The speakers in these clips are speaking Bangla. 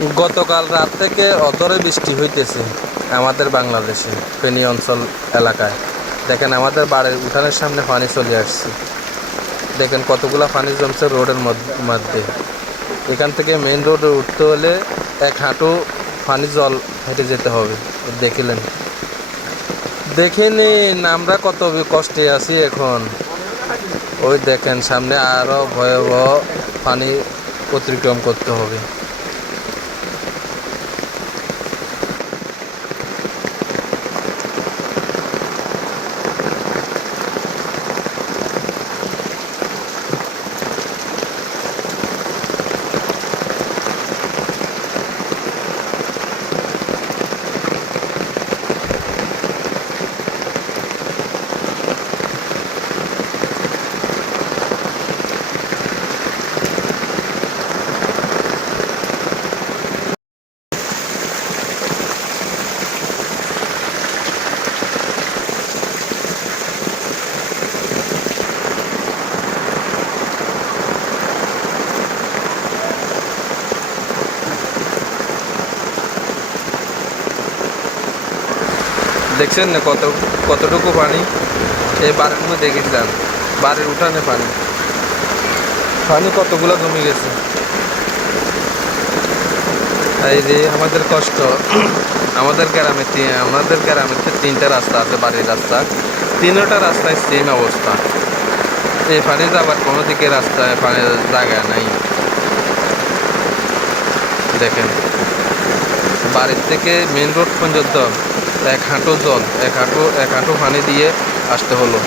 গতকাল রাত থেকে অঝরে বৃষ্টি হইতেছে আমাদের বাংলাদেশে ফেনী অঞ্চল এলাকায়। দেখেন আমাদের বাড়ির উঠানের সামনে পানি চলে আসছে। দেখেন কতগুলা পানি জমছে রোডের মধ্যে। এখান থেকে মেইন রোডে উঠতে হলে এক হাঁটু পানি জল হেঁটে যেতে হবে। দেখিলেন, দেখে নিন আমরা কত কষ্টে আছি এখন। ওই দেখেন সামনে আরো ভয়াবহ পানি অতিক্রম করতে হবে। দেখছেন না কতটুকু পানি এই বাড়ির মধ্যে দেখেছিলাম। বাড়ির উঠানে পানি পানি কতগুলো জমে গেছে। এই যে আমাদের কষ্ট। আমাদের গ্রামে তিনটা রাস্তা আছে, বাড়ির রাস্তা। তিনটা রাস্তায় সেম অবস্থা। এই পানি যাবার কোনো দিকে রাস্তায় পানির জায়গা নাই। দেখেন বাড়ির থেকে মেন রোড পর্যন্ত এক হাঁটু জল, এক হাঁটু পানি দিয়ে আসতে হলো।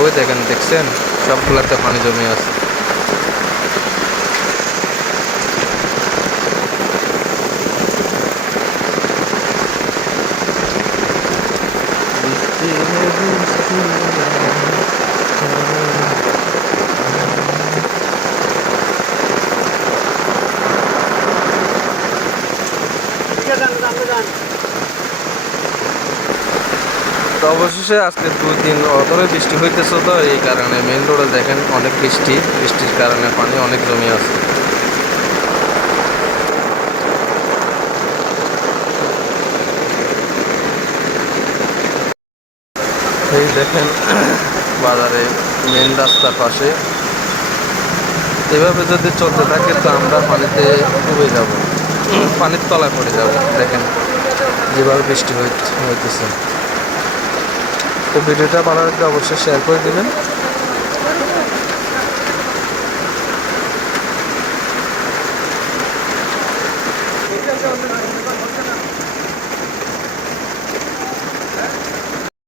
ওই দেখছেন সবগুলাতে পানি জমে আছে। তো অবশেষে আজকে 2 দিন অতরে বৃষ্টি হইতেছে, তো এই কারণে মেন রোডে দেখেন অনেক বৃষ্টির কারণে পানি অনেক জমে আছে। এই দেখেন বাজারে মেন রাস্তার পাশে এভাবে যদি চলতে থাকে তো আমরা পানিতে ডুবে যাব, পানির তলায় পড়ে যাব। দেখেন যেভাবে বৃষ্টি হইতেছে। তো ভিডিওটা ভালো লাগলে অবশ্যই শেয়ার করে দেবেন।